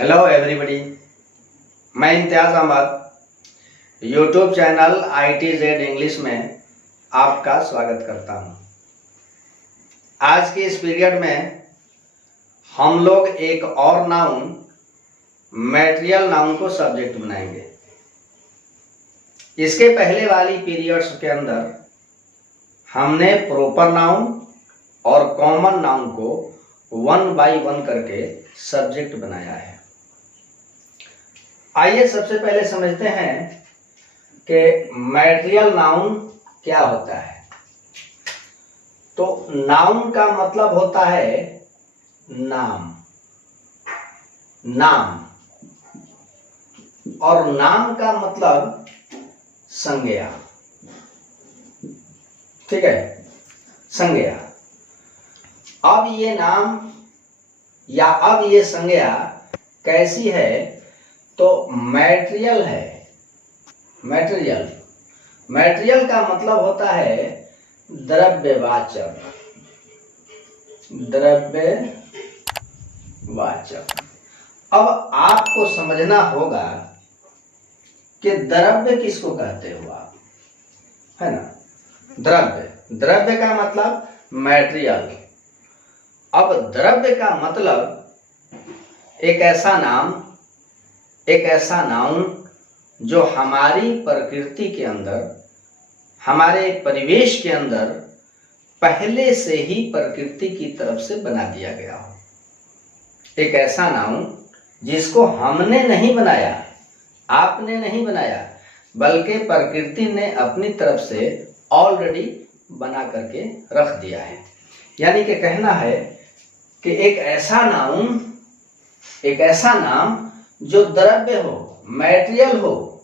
Hello everybody, मैं Imtiaz Ahmed YouTube channel ITZ English में आपका स्वागत करता हूं। आज के इस पीरियड में हम लोग एक और नाउन मैटेरियल नाउन को सब्जेक्ट बनाएंगे। इसके पहले वाली पीरियड्स के अंदर हमने प्रॉपर नाउन और कॉमन नाउन को 1 बाय 1 करके सब्जेक्ट बनाया है। आइए सबसे पहले समझते हैं कि मैटेरियल नाउन क्या होता है। तो नाउन का मतलब होता है नाम, और नाम का मतलब संज्ञा। ठीक है, संज्ञा। अब ये नाम या अब ये संज्ञा कैसी है? तो मैटेरियल है। मैटेरियल का मतलब होता है द्रव्यवाचक। अब आपको समझना होगा कि द्रव्य किसको कहते हो आप, है ना? द्रव्य का मतलब मैटेरियल। अब द्रव्य का मतलब एक ऐसा नाउन जो हमारी प्रकृति के अंदर, हमारे परिवेश के अंदर पहले से ही प्रकृति की तरफ से बना दिया गया हो। एक ऐसा नाउन जिसको हमने नहीं बनाया, आपने नहीं बनाया, बल्कि प्रकृति ने अपनी तरफ से ऑलरेडी बना करके रख दिया है। यानी कि कहना है कि एक ऐसा नाम जो द्रव्य हो, मैटेरियल हो,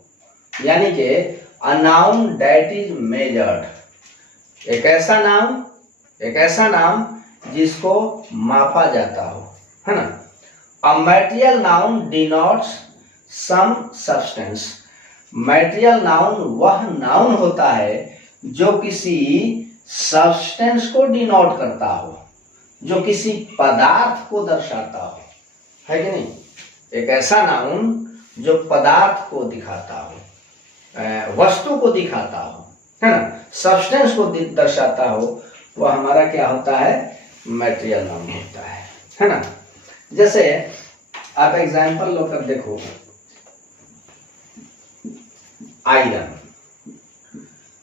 यानी कि a noun that is measured. एक ऐसा नाम जिसको मापा जाता हो, है ना? A material noun denotes some substance. Material noun वह नाउन होता है जो किसी सब्सटेंस को डिनोट करता हो, जो किसी पदार्थ को दर्शाता हो, है कि नहीं? एक ऐसा नाउन जो पदार्थ को दिखाता हो, वस्तु को दिखाता हो, है ना, सब्सटेंस को दर्शाता हो, वह हमारा क्या होता है? मैटेरियल नाउन होता है ना? जैसे आप एग्जांपल लो कर देखो, आयरन।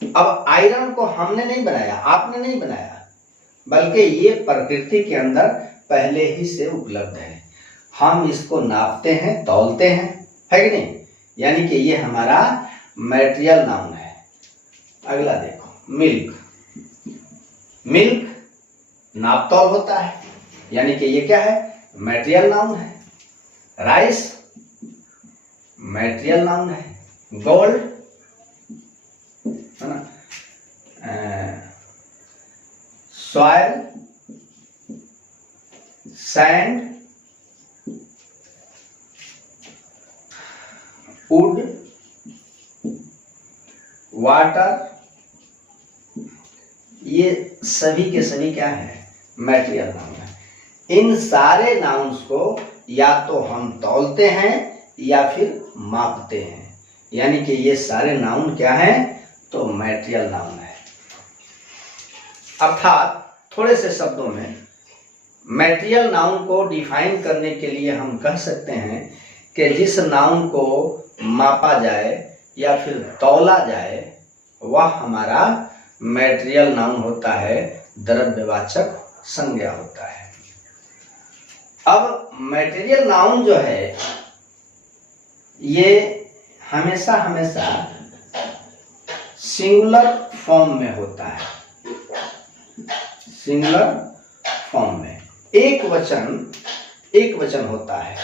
अब आयरन को हमने नहीं बनाया, आपने नहीं बनाया, बल्कि ये प्रकृति के अंदर पहले ही से उपलब्ध है। हम इसको नापते हैं, तौलते हैं, है कि नहीं? यानी कि ये हमारा मैटेरियल नाउन है। अगला देखो, मिल्क नाप तौल होता है, यानी कि ये क्या है? मैटेरियल नाउन है। राइस मैटेरियल नाउन है। गोल्ड, है ना? सॉइल, सैंड, वुड, वाटर, ये सभी के सभी क्या है? मैटेरियल नाउन है। इन सारे नाउन्स को या तो हम तौलते हैं या फिर मापते हैं, यानी कि ये सारे नाउन क्या हैं? तो मैटेरियल नाउन है। अर्थात थोड़े से शब्दों में मैटेरियल नाउन को डिफाइन करने के लिए हम कह सकते हैं कि जिस नाउन को मापा जाए या फिर तौला जाए वह हमारा मैटेरियल नाउन होता है, द्रव्यवाचक संज्ञा होता है। अब मैटेरियल नाउन जो है ये हमेशा सिंगुलर फॉर्म में होता है। सिंगुलर फॉर्म में एक वचन होता है।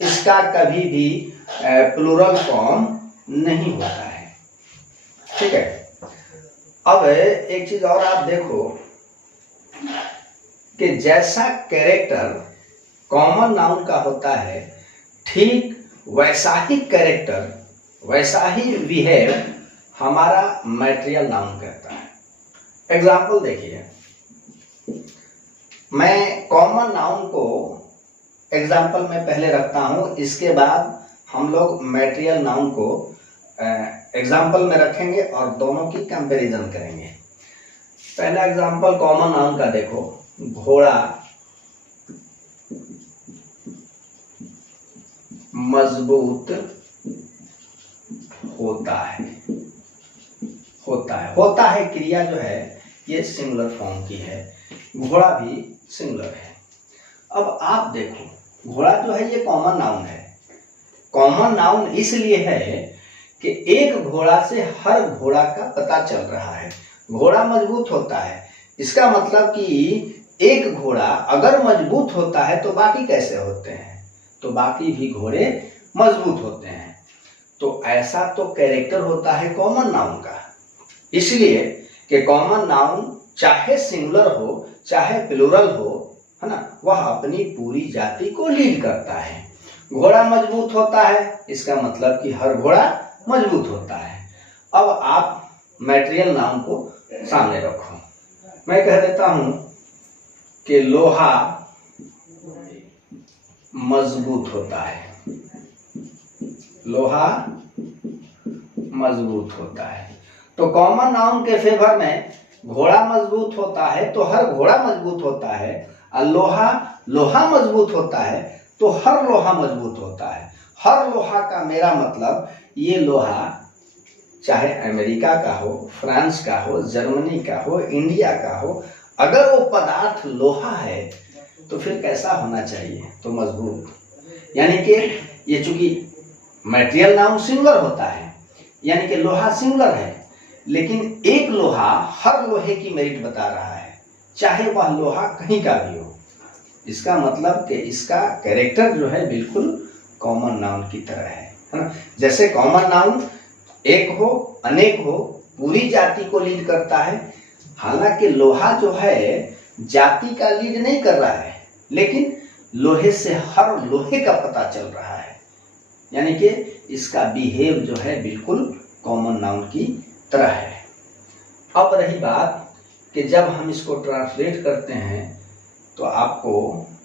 इसका कभी भी प्लूरल फॉर्म नहीं होता है। ठीक है। अब एक चीज और आप देखो कि जैसा कैरेक्टर कॉमन नाउन का होता है, ठीक वैसा ही कैरेक्टर, वैसा ही बिहेव हमारा मैटेरियल नाउन करता है। एग्जाम्पल देखिए, मैं कॉमन नाउन को एग्जाम्पल मैं पहले रखता हूँ, इसके बाद हम लोग मैटेरियल नाउन को एग्जाम्पल में रखेंगे और दोनों की कंपैरिजन करेंगे। पहला एग्जाम्पल कॉमन नाउन का देखो, घोड़ा मजबूत होता है। होता है क्रिया जो है ये सिंगुलर फॉर्म की है, घोड़ा भी सिंगुलर है। अब आप देखो घोड़ा जो है ये कॉमन नाउन है। कॉमन नाउन इसलिए है कि एक घोड़ा से हर घोड़ा का पता चल रहा है। घोड़ा मजबूत होता है, इसका मतलब कि एक घोड़ा अगर मजबूत होता है तो बाकी कैसे होते हैं, तो बाकी भी घोड़े मजबूत होते हैं। तो ऐसा तो कैरेक्टर होता है कॉमन नाउन का, इसलिए कि कॉमन नाउन चाहे सिंगुलर हो चाहे प्लूरल हो, है ना, वह अपनी पूरी जाति को लीड करता है। घोड़ा मजबूत होता है, इसका मतलब कि हर घोड़ा मजबूत होता है। अब आप मैटेरियल नाउन को सामने रखो। मैं कह देता हूं कि लोहा मजबूत होता है। लोहा मजबूत होता है, तो कॉमन नाउन के फेवर में घोड़ा मजबूत होता है तो हर घोड़ा मजबूत होता है, और लोहा मजबूत होता है तो हर लोहा मजबूत होता है। हर लोहा का मेरा मतलब ये लोहा चाहे अमेरिका का हो, फ्रांस का हो, जर्मनी का हो, इंडिया का हो, अगर वो पदार्थ लोहा है तो फिर कैसा होना चाहिए, तो मजबूत। यानी कि ये चूंकि मटेरियल नाउन सिंगुलर होता है, यानी कि लोहा सिंगुलर है, लेकिन एक लोहा हर लोहे की मेरिट बता रहा है, चाहे वह लोहा कहीं का भी हो। इसका मतलब कि इसका कैरेक्टर जो है बिल्कुल कॉमन नाउन की तरह है ना। जैसे कॉमन नाउन एक हो अनेक हो पूरी जाति को लीड करता है, हालांकि लोहा जो है जाति का लीड नहीं कर रहा है, लेकिन लोहे से हर लोहे का पता चल रहा है, यानी कि इसका बिहेव जो है बिल्कुल कॉमन नाउन की तरह है। अब रही बात कि जब हम इसको ट्रांसलेट करते हैं तो आपको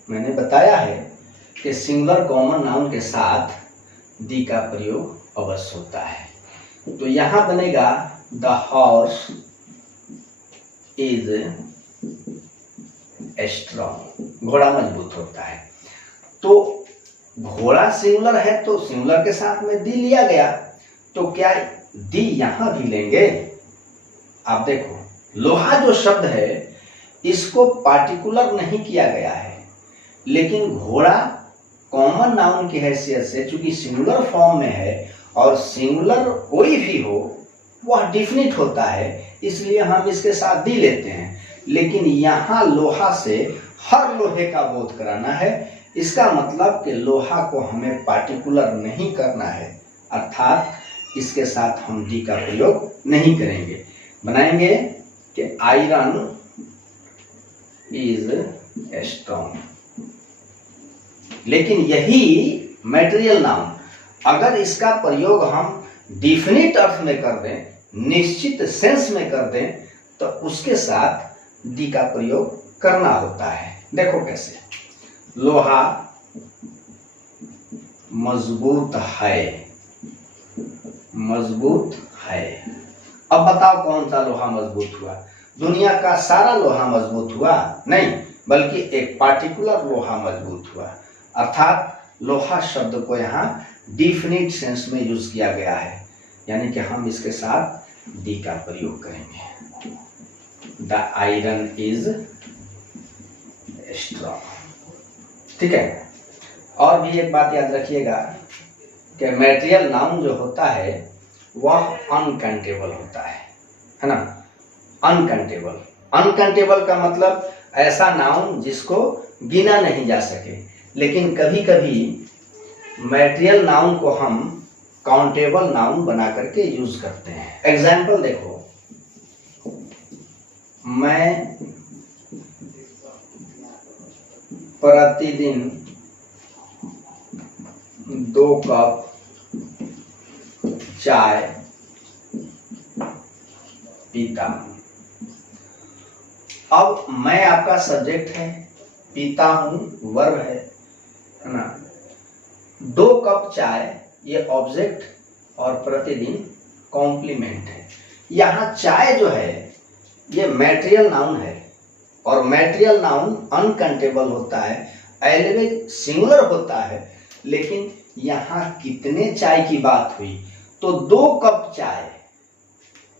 मैंने बताया है कि सिंगुलर कॉमन नाउन के साथ दी का प्रयोग अवश्य होता है। तो यहां बनेगा द हॉर्स इज स्ट्रॉन्ग, घोड़ा मजबूत होता है। तो घोड़ा सिंगुलर है तो सिंगुलर के साथ में दी लिया गया, तो क्या दी यहां भी लेंगे? आप देखो लोहा जो शब्द है इसको पार्टिकुलर नहीं किया गया है, लेकिन घोड़ा कॉमन नाउन की हैसियत से चूंकि सिंगुलर फॉर्म में है और सिंगुलर कोई भी हो वह डिफिनिट होता है, इसलिए हम इसके साथ दी लेते हैं। लेकिन यहाँ लोहा से हर लोहे का बोध कराना है, इसका मतलब कि लोहा को हमें पार्टिकुलर नहीं करना है, अर्थात इसके साथ हम डी का प्रयोग नहीं करेंगे। बनाएंगे कि आयरन इज स्ट्रॉन्ग। लेकिन यही मटेरियल नाउन अगर इसका प्रयोग हम डिफिनिट अर्थ में कर दें, निश्चित सेंस में कर दें, तो उसके साथ डी का प्रयोग करना होता है। देखो कैसे, लोहा मजबूत है, मजबूत है। अब बताओ कौन सा लोहा मजबूत हुआ? दुनिया का सारा लोहा मजबूत हुआ? नहीं, बल्कि एक पार्टिकुलर लोहा मजबूत हुआ। अर्थात लोहा शब्द को यहाँ डिफिनिट सेंस में यूज किया गया है, यानी कि हम इसके साथ डी का प्रयोग करेंगे। The iron is strong. ठीक है। और भी एक बात याद रखिएगा कि मटेरियल नाउन जो होता है वह अनकाउंटेबल होता है ना। अनकाउंटेबल, अनकाउंटेबल का मतलब ऐसा नाउन जिसको गिना नहीं जा सके, लेकिन कभी कभी मटेरियल नाउन को हम काउंटेबल नाउन बना करके यूज करते हैं। एग्जाम्पल देखो, मैं प्रतिदिन 2 कप चाय पीता हूं। अब मैं आपका सब्जेक्ट है, पीता हूं वर्ब है, है ना। 2 कप चाय ये ऑब्जेक्ट और प्रतिदिन कॉम्प्लीमेंट है। यहाँ चाय जो है ये मैटेरियल नाउन है और मैटेरियल नाउन अनकाउंटेबल होता है, ऑलवेज सिंगुलर होता है। लेकिन यहाँ कितने चाय की बात हुई तो 2 कप चाय,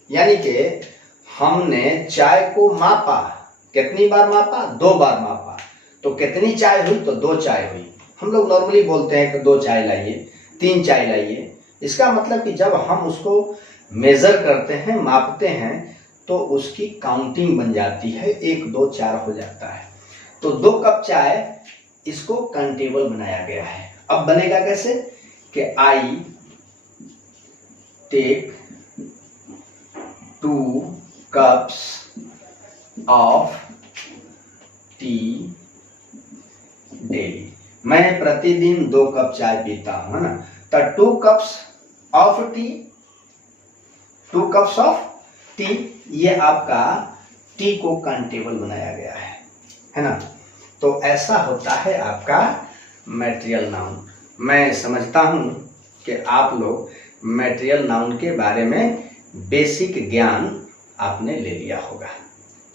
यानी कि हमने चाय को मापा। कितनी बार मापा? 2 बार मापा। तो कितनी चाय हुई? तो 2 चाय हुई। हम लोग नॉर्मली बोलते हैं कि 2 चाय लाइए, 3 चाय लाइए। इसका मतलब कि जब हम उसको मेजर करते हैं, मापते हैं, तो उसकी काउंटिंग बन जाती है, 1 2 4 हो जाता है। तो 2 कप चाय, इसको काउंटेबल बनाया गया है। अब बनेगा कैसे कि I take 2 cups of tea daily. मैं प्रतिदिन 2 कप चाय पीता हूं, है ना। तो 2 cups of T, 2 cups of T, ये आपका टी को काउंटेबल बनाया गया है ना। तो ऐसा होता है आपका मैटेरियल नाउन। मैं समझता हूं कि आप लोग मैटेरियल नाउन के बारे में बेसिक ज्ञान आपने ले लिया होगा।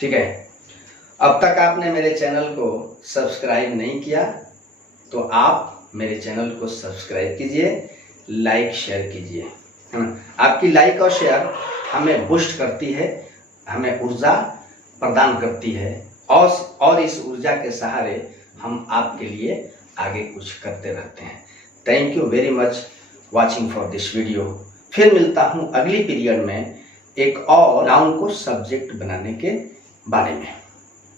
ठीक है, अब तक आपने मेरे चैनल को सब्सक्राइब नहीं किया तो आप मेरे चैनल को सब्सक्राइब कीजिए, लाइक शेयर कीजिए, है ना। आपकी लाइक और शेयर हमें बूस्ट करती है, हमें ऊर्जा प्रदान करती है और इस ऊर्जा के सहारे हम आपके लिए आगे कुछ करते रहते हैं। Thank you very much watching for this video. फिर मिलता हूँ अगली पीरियड में एक और नाउन को सब्जेक्ट बनाने के बारे में।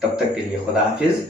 तब तक के लिए खुदा हाफिज।